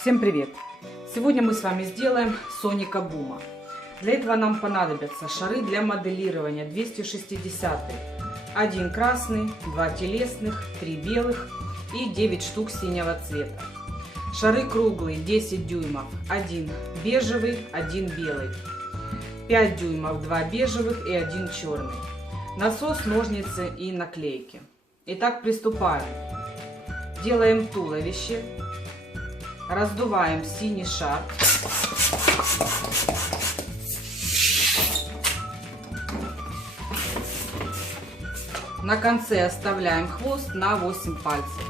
Всем привет! Сегодня мы с вами сделаем Соника Бума. Для этого нам понадобятся шары для моделирования 260. 1 красный, 2 телесных, 3 белых и 9 штук синего цвета. Шары круглые 10 дюймов, 1 бежевый, 1 белый. 5 дюймов, 2 бежевых и 1 черный. Насос, ножницы и наклейки. Итак, приступаем. Делаем туловище. Раздуваем синий шар. На конце оставляем хвост на 8 пальцев.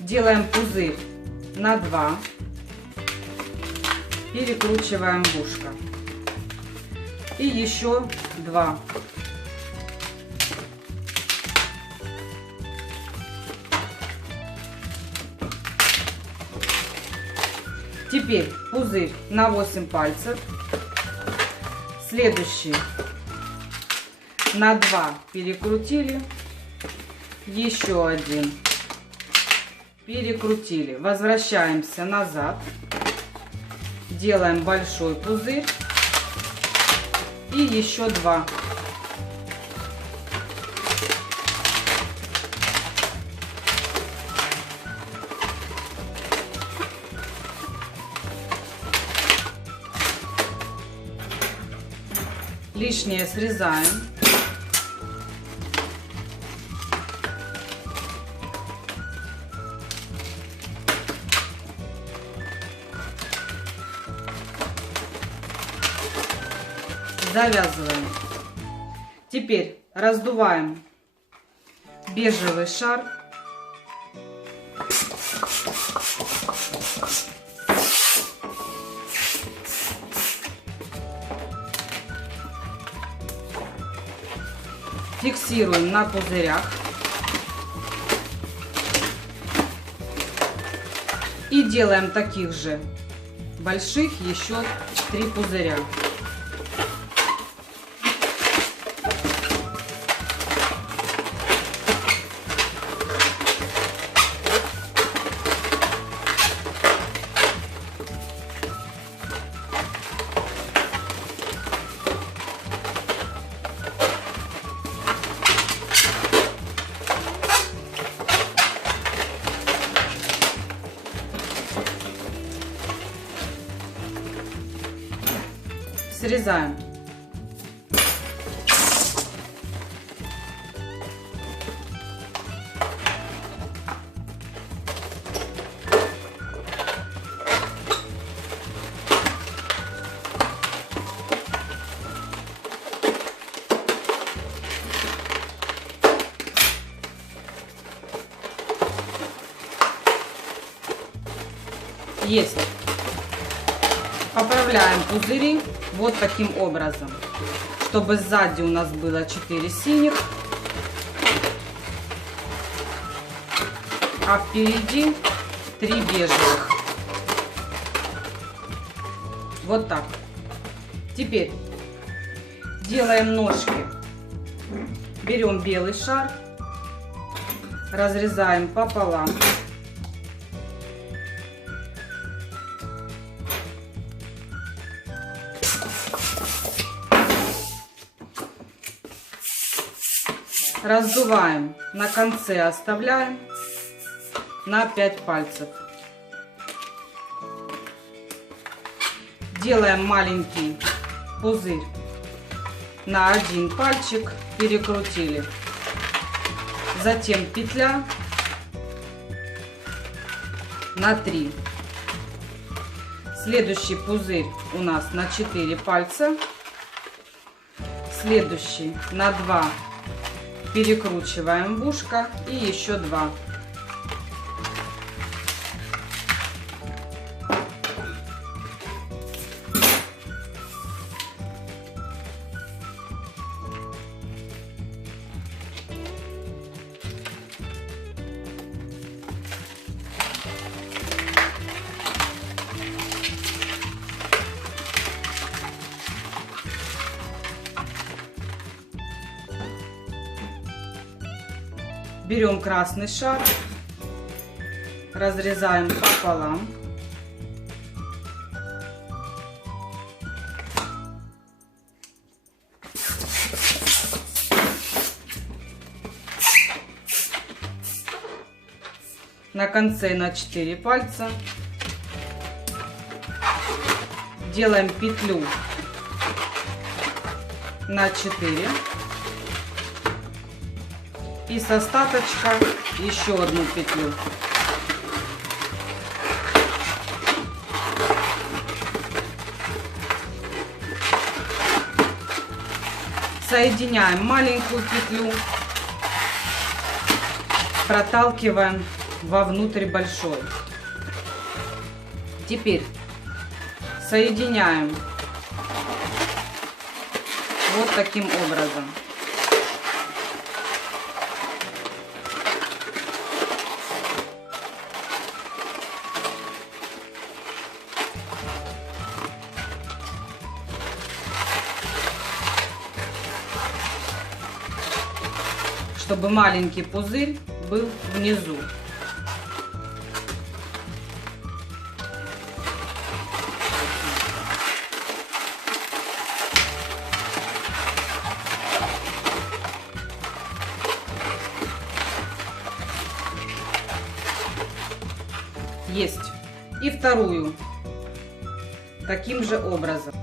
Делаем пузырь на 2. Перекручиваем ушко. И еще 2. Теперь пузырь на 8 пальцев. Следующий на 2 перекрутили. Еще один. Перекрутили. Возвращаемся назад. Делаем большой пузырь. И еще 2. Лишнее срезаем. Завязываем. Теперь раздуваем бежевый шар. Фиксируем на пузырях. И делаем таких же больших еще 3 пузыря. Срезаем. Есть. Поправляем пузыри вот таким образом, чтобы сзади у нас было 4 синих, а впереди 3 бежевых. Вот так. Теперь делаем ножки. Берем белый шар, разрезаем пополам. Раздуваем, на конце оставляем на 5 пальцев. Делаем маленький пузырь на 1 пальчик, перекрутили. Затем петля на 3. Следующий пузырь у нас на 4 пальца. Следующий на 2. Перекручиваем в ушко и еще 2. Берем красный шар, разрезаем пополам. На конце на 4 пальца делаем петлю на 4 и с остаточка еще одну петлю. Соединяем маленькую петлю, проталкиваем вовнутрь большой. Теперь соединяем вот таким образом. Чтобы маленький пузырь был внизу. Есть. И вторую таким же образом.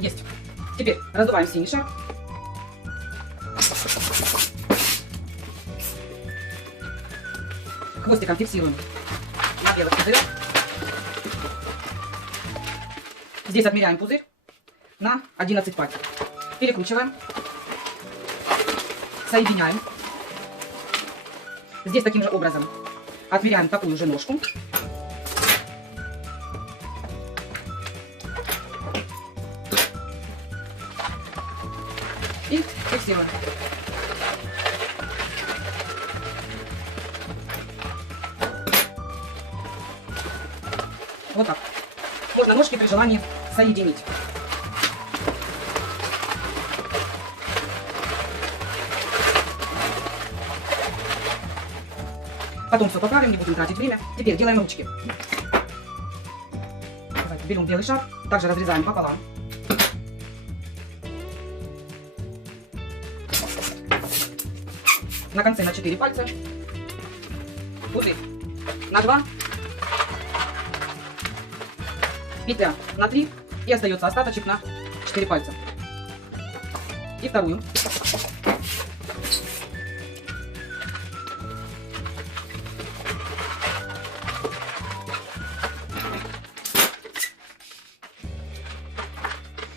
Есть. Теперь раздуваем синий шар. Хвостиком фиксируем на белых пузырях. Здесь отмеряем пузырь на 11 пальцев. Перекручиваем. Соединяем. Здесь таким же образом отмеряем такую же ножку. И фиксируем. Вот так. Можно ножки при желании соединить. Потом все поправим, не будем тратить время. Теперь делаем ручки. Давайте берем белый шар, также разрезаем пополам. На конце на 4 пальца. Пузырь на 2. Петля на 3. И остается остаточек на 4 пальца. И вторую.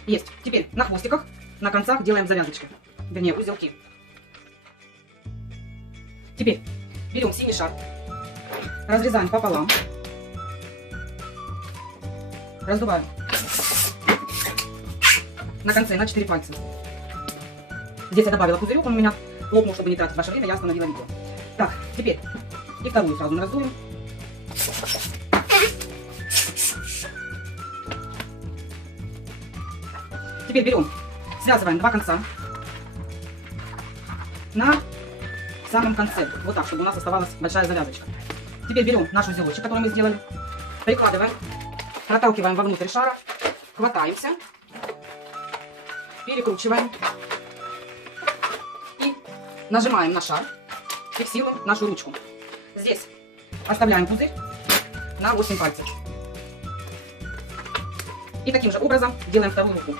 Есть. Теперь на хвостиках, на концах делаем завязочки. Вернее, узелки. Теперь берем синий шар, разрезаем пополам, раздуваем на конце на 4 пальца. Здесь я добавила пузырек, он у меня лопнул, чтобы не тратить ваше время, я остановила видео. Так, теперь и вторую сразу мы раздуем. Теперь берем, связываем два конца на самом конце, вот так, чтобы у нас оставалась большая завязочка. Теперь берем наш узелочек, который мы сделали, прикладываем, проталкиваем вовнутрь шара, хватаемся, перекручиваем и нажимаем на шар, фиксируем нашу ручку. Здесь оставляем пузырь на 8 пальцев. И таким же образом делаем вторую руку.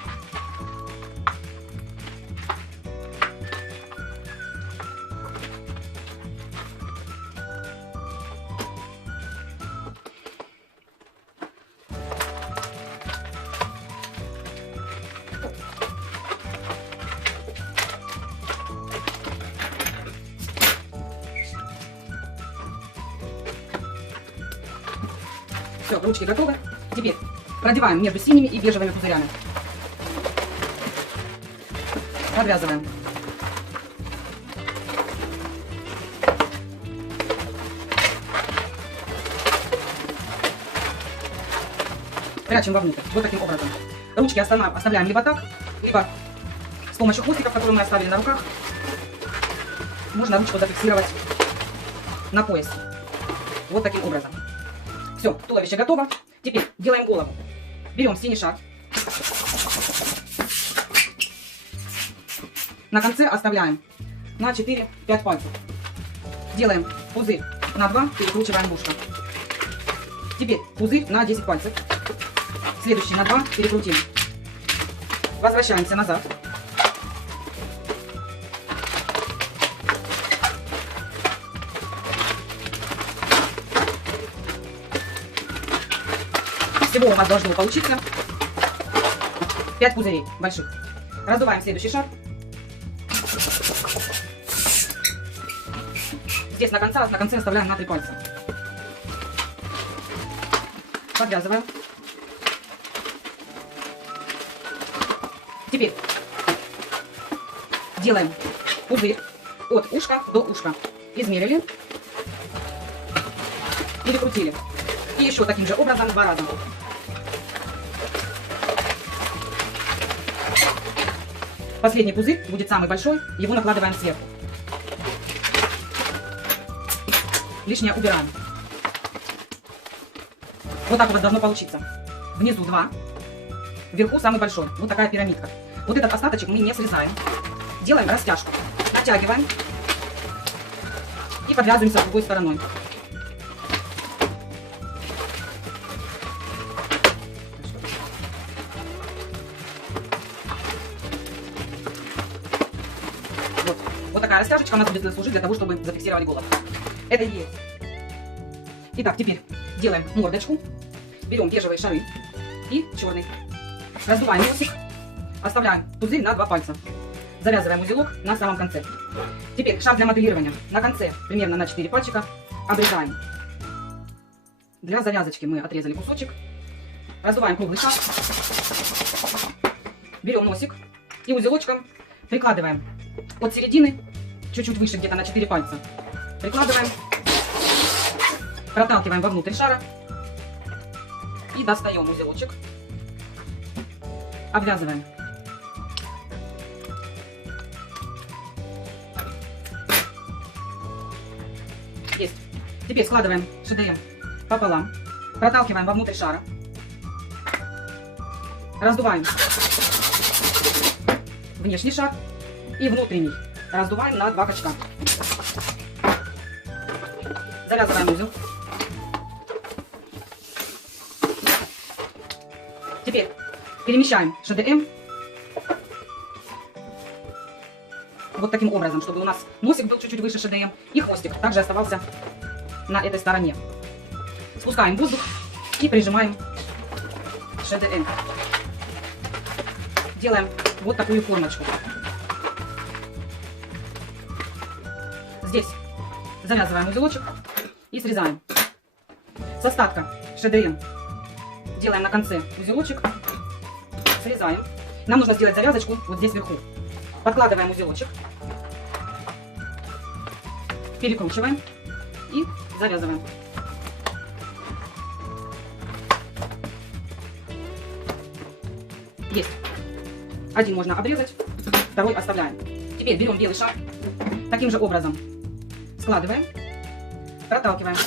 Все, ручки готовы. Теперь продеваем между синими и бежевыми пузырями. Подвязываем. Прячем вовнутрь. Вот таким образом. Ручки оставляем либо так, либо с помощью хвостиков, которые мы оставили на руках, можно ручку зафиксировать на поясе. Вот таким образом. Все, туловище готово. Теперь делаем голову. Берем синий шар. На конце оставляем на 4-5 пальцев. Делаем пузырь на 2, перекручиваем в ушко. Теперь пузырь на 10 пальцев. Следующий на 2, перекрутим. Возвращаемся назад. Всего у нас должно получиться 5 пузырей больших. Раздуваем следующий шар. Здесь на конце оставляем на 3 пальца. Подвязываем. Теперь делаем пузырь от ушка до ушка. Измерили. Перекрутили. И еще таким же образом 2 раза. Последний пузырь будет самый большой, его накладываем сверху. Лишнее убираем. Вот так у вас должно получиться. Внизу 2, вверху самый большой. Вот такая пирамидка. Вот этот остаточек мы не срезаем. Делаем растяжку. Натягиваем. И подвязываемся другой стороной. Вот такая растяжечка у нас будет служить для того, чтобы зафиксировать голову. Это и есть. Итак, теперь делаем мордочку. Берем бежевые шары и черный. Раздуваем носик. Оставляем пузырь на 2 пальца. Завязываем узелок на самом конце. Теперь шар для моделирования. На конце примерно на 4 пальчика обрезаем. Для завязочки мы отрезали кусочек. Раздуваем круглый шар. Берем носик и узелочком прикладываем от середины, чуть-чуть выше, где-то на 4 пальца. Прикладываем, проталкиваем вовнутрь шара и достаем узелочек. Обвязываем. Есть. Теперь складываем ШДМ пополам, проталкиваем вовнутрь шара, раздуваем внешний шар и внутренний раздуваем на 2 качка. Завязываем узел. Теперь перемещаем ШДМ вот таким образом, чтобы у нас носик был чуть-чуть выше ШДМ и хвостик также оставался на этой стороне. Спускаем воздух и прижимаем ШДМ. Делаем вот такую формочку. Здесь завязываем узелочек и срезаем. С остатка ШДМ делаем на конце узелочек, срезаем. Нам нужно сделать завязочку вот здесь вверху. Подкладываем узелочек, перекручиваем и завязываем. Есть. Один можно обрезать, второй оставляем. Теперь берем белый шар, таким же образом складываем, проталкиваем.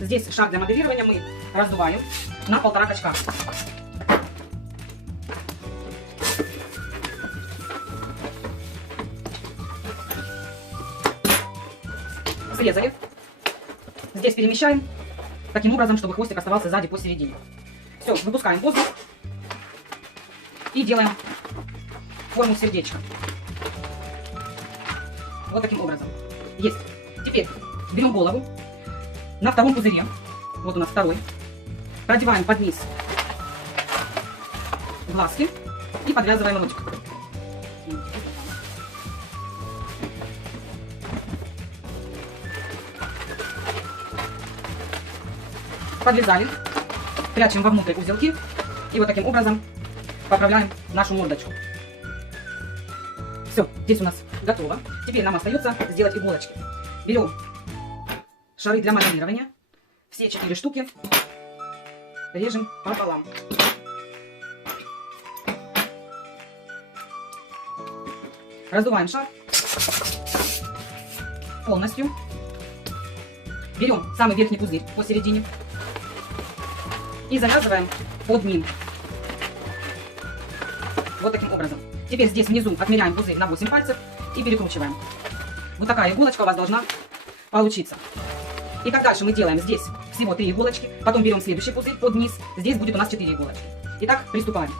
Здесь шар для моделирования мы раздуваем на 1,5 качка. срезали. Здесь перемещаем таким образом, чтобы хвостик оставался сзади посередине. Все, выпускаем воздух и делаем форму сердечка. Вот таким образом. Есть. Теперь берем голову на втором пузыре. Вот у нас второй. Продеваем под низ глазки и подвязываем ротик. Подвязали, прячем вовнутрь узелки и вот таким образом поправляем нашу мордочку. Все, здесь у нас готово. Теперь нам остается сделать иголочки. Берем шары для моделирования. Все 4 штуки режем пополам. Раздуваем шар полностью. Берем самый верхний пузырь посередине и завязываем под ним. Вот таким образом. Теперь здесь внизу отмеряем пузырь на 8 пальцев и перекручиваем. Вот такая иголочка у вас должна получиться. И как дальше мы делаем здесь всего 3 иголочки, потом берем следующий пузырь под низ, здесь будет у нас 4 иголочки. Итак, приступаем.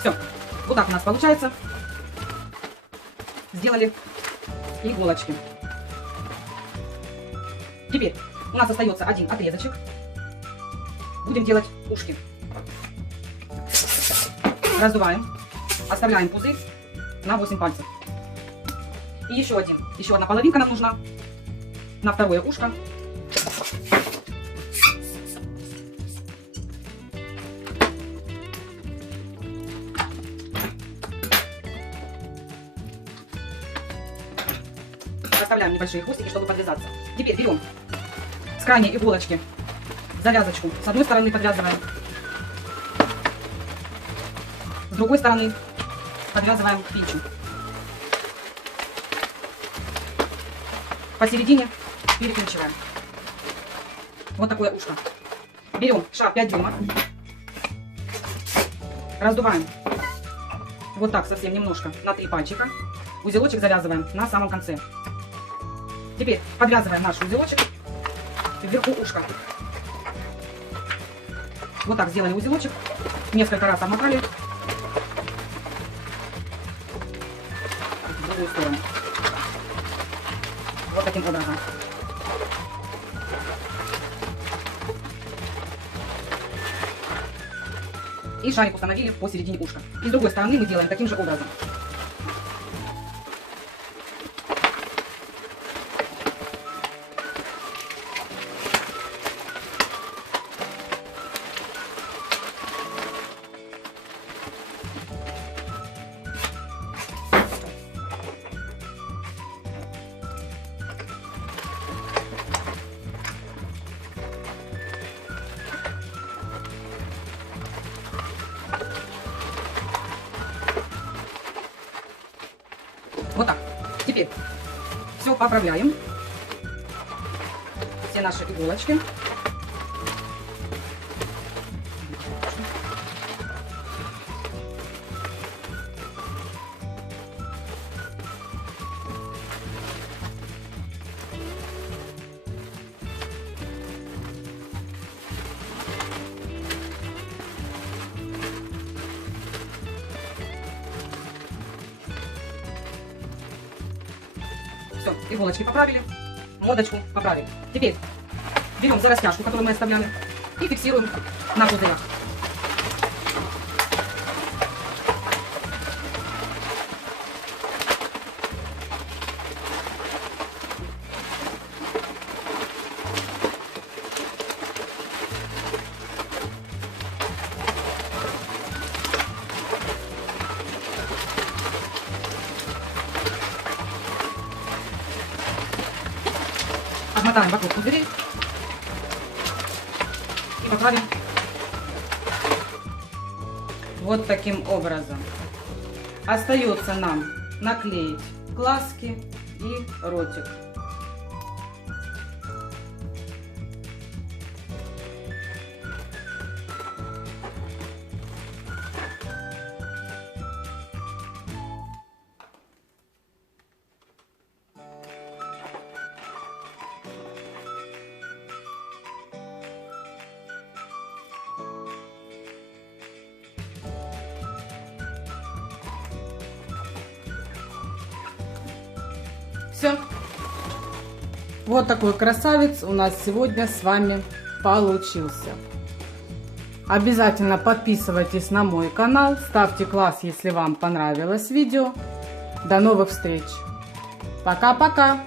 Все, вот так у нас получается. Сделали иголочки. Теперь у нас остается один отрезочек. Будем делать ушки. Раздуваем, оставляем пузырь на 8 пальцев. И еще одна половинка нам нужна на второе ушко. Оставляем небольшие хвостики, чтобы подвязаться. Теперь берем с крайней иголочки завязочку. С одной стороны подвязываем, с другой стороны подвязываем пинчу. Посередине перекручиваем. Вот такое ушко. Берем шар 5 дюймов. Раздуваем вот так совсем немножко на 3 пальчика. Узелочек завязываем на самом конце. Теперь подвязываем наш узелочек вверху ушка. Вот так сделали узелочек. Несколько раз обмотали. В другую сторону. Вот таким образом. И шарик установили посередине ушка. И с другой стороны мы делаем таким же образом. Вот так. Теперь все поправляем. Все наши иголочки. Все, иголочки поправили, модочку поправили. Теперь берем за растяжку, которую мы оставляли, и фиксируем на пузырях. Обмотаем вокруг пузырей и поправим вот таким образом. Остается нам наклеить глазки и ротик. Все. Вот такой красавец у нас сегодня с вами получился. Обязательно подписывайтесь на мой канал, ставьте класс, если вам понравилось видео. До новых встреч. Пока-пока.